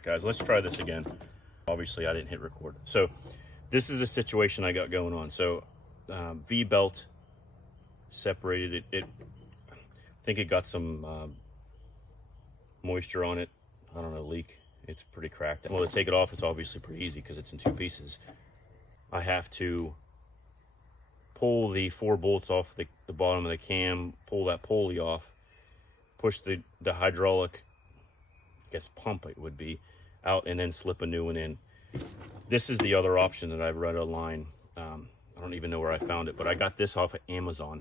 right, guys, let's try this again. Obviously, I didn't hit record. So this is a situation I got going on. So V-belt separated it. I think it got some moisture on it. I don't know, leak. It's pretty cracked. Well, to take it off, it's obviously pretty easy because it's in 2 pieces. I have to pull the 4 bolts off the bottom of the cam, pull that pulley off, push the hydraulic, I guess pump it would be, out, and then slip a new one in. This is the other option that I've read online. I don't even know where I found it, but I got this off of Amazon,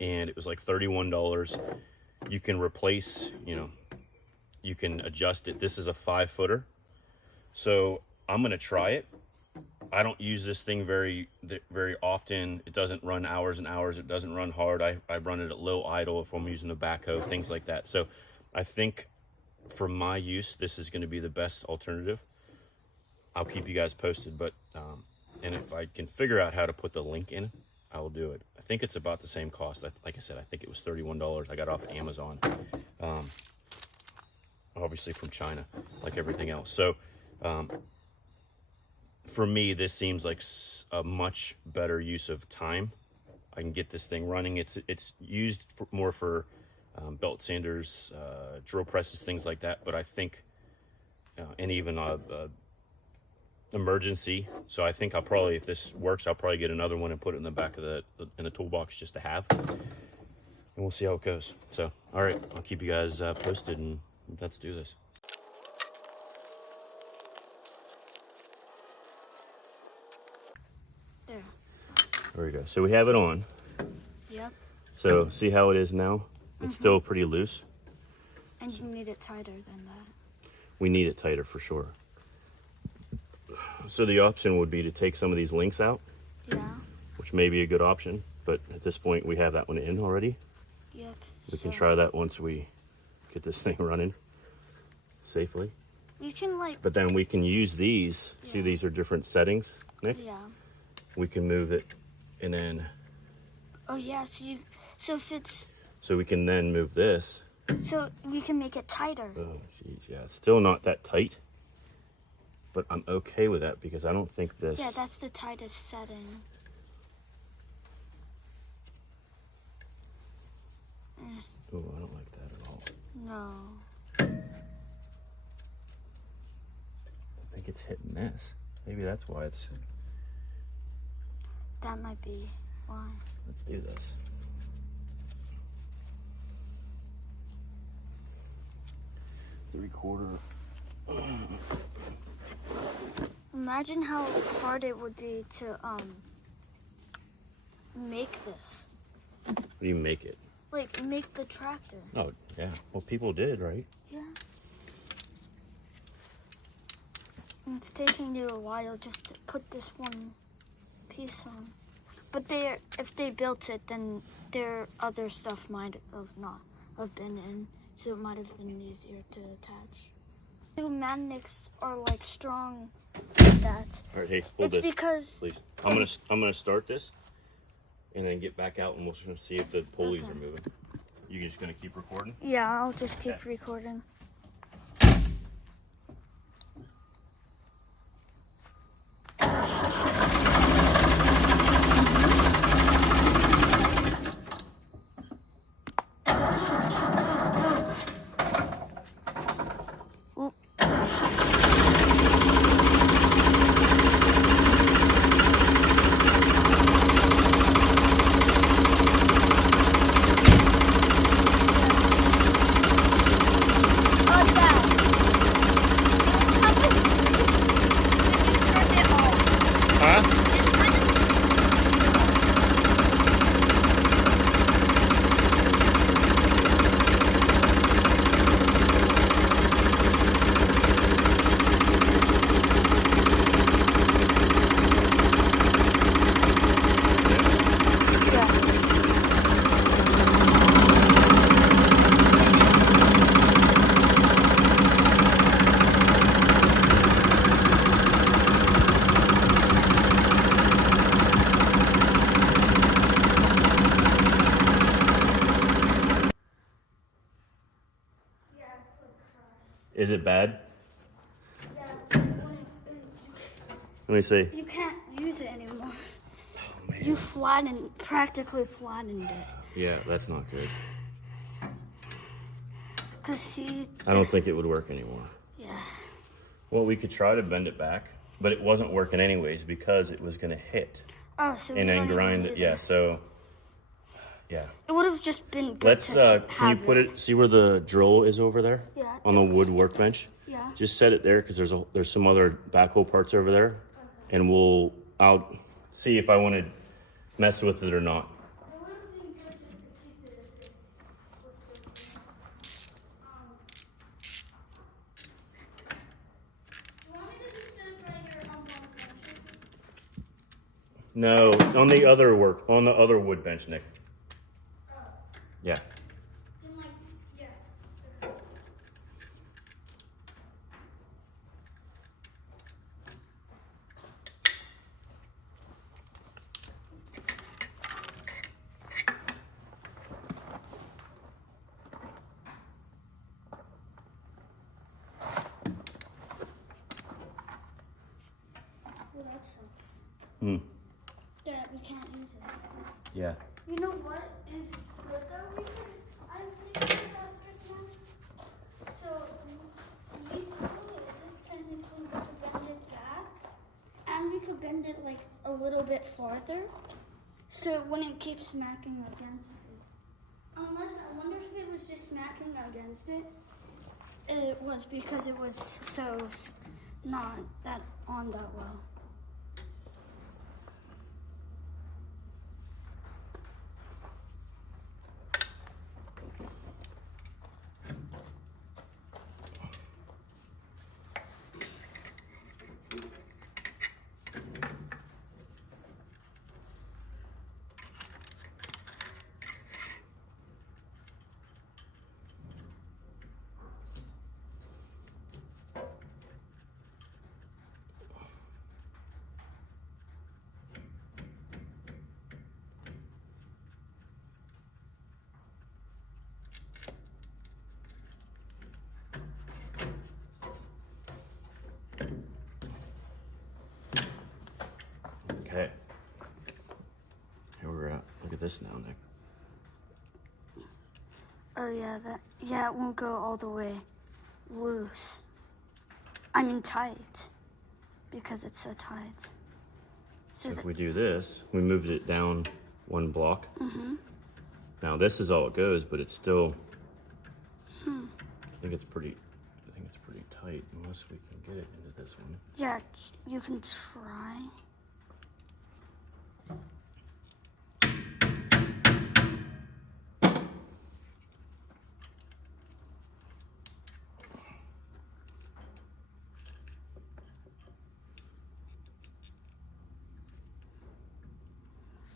and it was like $31. You can replace, you can adjust it. This is a 5-footer. So I'm gonna try it. I don't use this thing very often. It doesn't run hours and hours. It doesn't run hard. I run it at low idle if I'm using a backhoe, things like that. So I think for my use, this is gonna be the best alternative. I'll keep you guys posted, but and if I can figure out how to put the link in, I will do it. I think it's about the same cost. Like I said, I think it was $31. I got it off of Amazon. Obviously from China, like everything else. So for me, this seems like a much better use of time. I can get this thing running. It's used more for belt sanders, drill presses, things like that. But I think, and even emergency. So I think I'll probably, if this works, I'll probably get another one and put it in the back of in the toolbox just to have. And we'll see how it goes. So, all right, I'll keep you guys posted, and let's do this. There we go. So we have it on. Yep. So see how it is now? It's still pretty loose. And you need it tighter than that. We need it tighter for sure. So the option would be to take some of these links out. Yeah. Which may be a good option, but at this point we have that one in already. Yep. We can try that once we get this thing running safely. You can But then we can use these. Yeah. See, these are different settings, Nick? Yeah. We can move it and then. Oh yeah, so if it's. So we can then move this. So we can make it tighter. Oh geez, yeah, it's still not that tight. But I'm okay with that because I don't think this. Yeah, that's the tightest setting. Oh, I don't like that at all. No. I think it's hit and miss. Maybe that's why it's. That might be why. Let's do this. The recorder. Imagine how hard it would be to make this. How do you make it? Like make the tractor. Oh yeah. Well, people did, right? Yeah. And it's taking you a while just to put this one piece on. But if they built it, then their other stuff might have not have been in, so it might have been easier to attach. The magnets are like strong like that. All right, hey, hold this, because please. I'm gonna start this, and then get back out, and we'll see if the pulleys are moving. You just gonna keep recording? Yeah, I'll just keep recording. Is it bad? Let me see. You can't use it anymore. Oh, man. You practically flattened it. Yeah, that's not good. Cause see. I don't think it would work anymore. Yeah. Well, we could try to bend it back, but it wasn't working anyways because it was gonna hit. Oh, so And then grind it. Yeah, so. Yeah. It would have just been good. Let's, can you put it, see where the drill is over there? Yeah. On the wood workbench? Yeah. Just set it there because there's some other backhoe parts over there. And I'll see if I want to mess with it or not. It would have been good just to keep it if it was still you want me to just stand right here on one bench? No, on the other wood bench, Nick. Yeah. Then like, yeah. Well, that sucks. That we can't use it. Yeah. You know what is good though? I'm thinking about Christmas. So we could technically bend it back, and we could bend it like a little bit farther, so it wouldn't keep smacking against it. Unless I wonder if it was just smacking against it. It was because it was so not that on that well. Okay. Here we're at. Look at this now, Nick. Oh yeah, it won't go all the way loose. I mean tight, because it's so tight. So if we do this, we moved it down one block. Now this is all it goes, but it's still. I think it's pretty tight unless we can get it into this one. Yeah, you can try.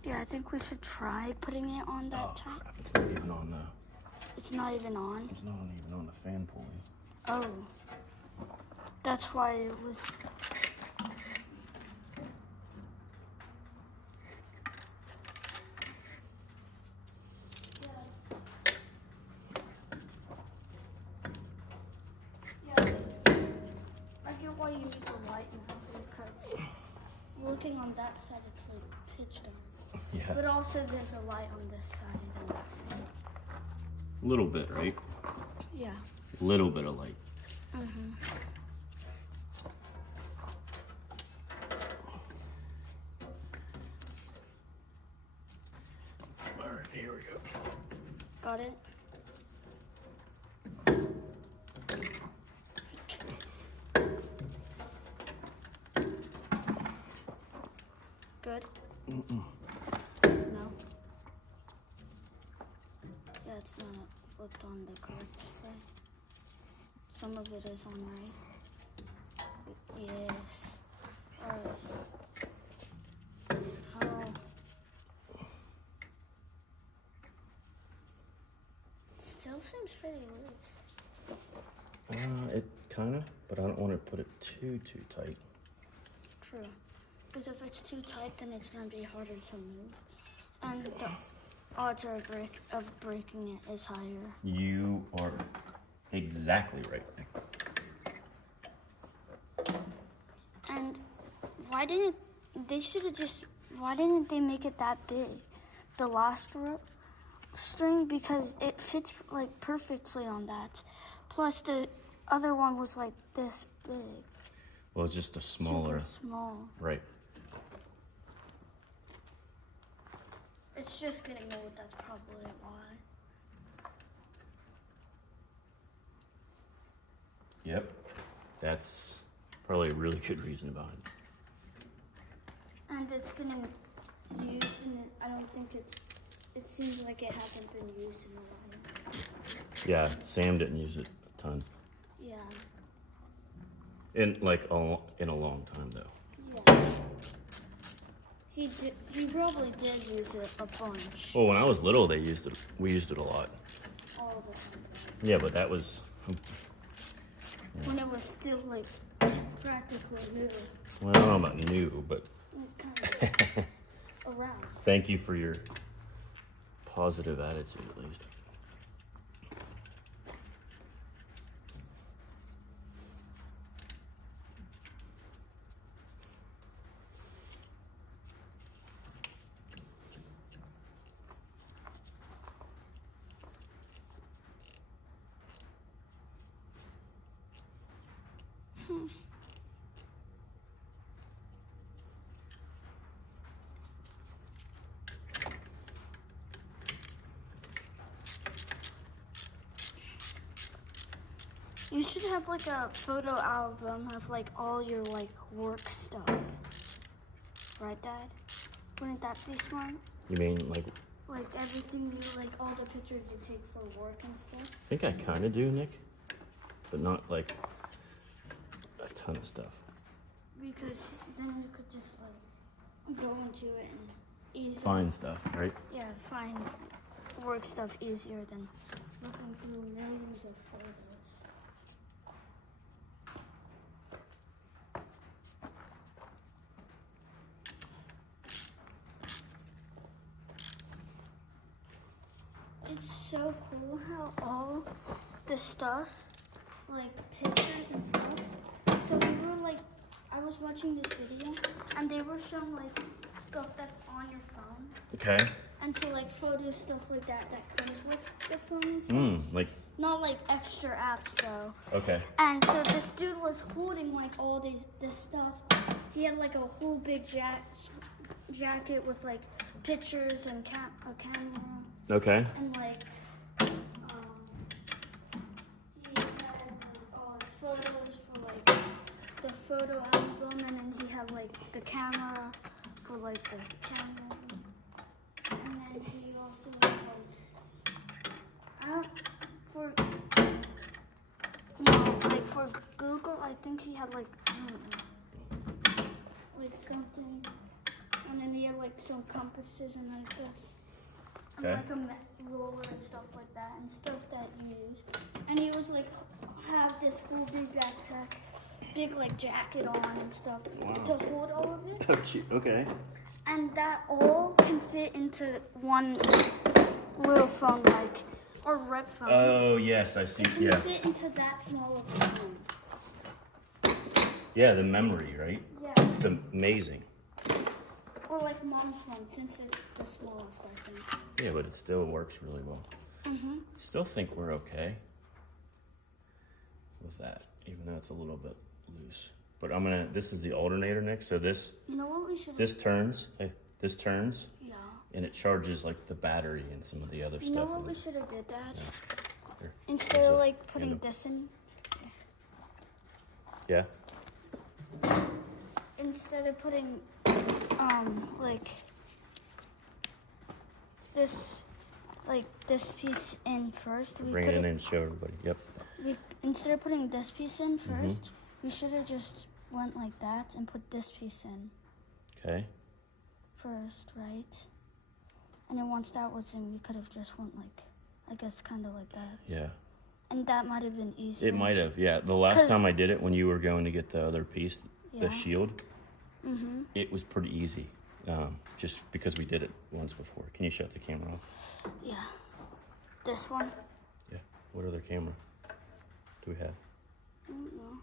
Yeah, I think we should try putting it on that top. Crap, it's not even on the. It's not even on. It's not even on the fan pulley. Oh, that's why it was. Yeah, I get why you need the light now because looking on that side, it's like pitch dark. Yeah. But also, there's a light on this side. A little bit, right? Yeah. A little bit of light. All right, here we go. Got it? Good? No. Yeah, it's not flipped on the correct way. Some of it is on right. Yes. Alright. How? Still seems pretty loose. It kind of, but I don't want to put it too tight. True. Because if it's too tight, then it's going to be harder to move. And the odds of breaking it is higher. You are exactly right, Nick. And why didn't they should have just? Why didn't they make it that big? The last string, because it fits like perfectly on that. Plus the other one was like this big. Well, it's just a smaller. Super small. Right. It's just getting old. That's probably why. Yep. That's probably a really good reason about it. And it's getting used, and I don't think it seems like it hasn't been used in a while. Yeah, Sam didn't use it a ton. Yeah. In a long time though. Yeah. He probably did use it a bunch. Well, when I was little, we used it a lot. All the time. Yeah, but that was. When it was still like practically new. Well, I don't know about new, but. Kind of around. Thank you for your positive attitude, at least. You should have like a photo album of like all your like work stuff. Right, Dad? Wouldn't that be smart? You mean like? Like everything you like, all the pictures you take for work and stuff. I think I kind of do, Nick, but not like a ton of stuff. Because then you could just like go into it and easily Find stuff, right? Yeah, find work stuff easier than looking through millions of photos. It's so cool how all the stuff, like pictures and stuff. So we were like, I was watching this video and they were showing like stuff that's on your phone. Okay. And so like photo stuff like that comes with the phone and stuff. Like. Not like extra apps though. Okay. And so this dude was holding like all this stuff. He had like a whole big jacket with like pictures and a camera. Okay. And like, he had all his photos for like the photo album, and then he had like the camera for like the camera, and then he also had like for Google, I think he had like like something, and then he had like some compasses and like this. And Okay. like a roller and stuff like that, and stuff that you use. And he was like, have this whole big backpack, big like jacket on and stuff to hold all of it. Okay. And that all can fit into one little phone, like, or red phone. Oh yes, I see. It can Yeah. fit into that small of a phone. Yeah, the memory, right? Yeah. It's amazing. Or like mom's phone, since it's the smallest, I think. Yeah, but it still works really well. Mhm. Still think we're okay with that, even though it's a little bit loose. But this is the alternator, Nick. So this You know what we should? this turns, this turns, Yeah. and it charges like the battery and some of the other You stuff. know what in we it. should have did, Dad? Here. Instead There's of a like putting handle. this in, Yeah. instead of putting like this piece in first, we Bring it could in have and show everybody. Yep. instead of putting this piece in Mm-hmm. 1st, we should have just went like that and put this piece in Okay. first, right? And then once that was in, we could have just went like, I guess, kind of like that. Yeah. And that might have been easier. It might have. Yeah. The last 'Cause- time I did it, when you were going to get the other piece, the Yeah. shield, Mhm. it was pretty easy. Just because we did it once before. Can you shut the camera off? Yeah. This one. Yeah. What other camera do we have? I don't know.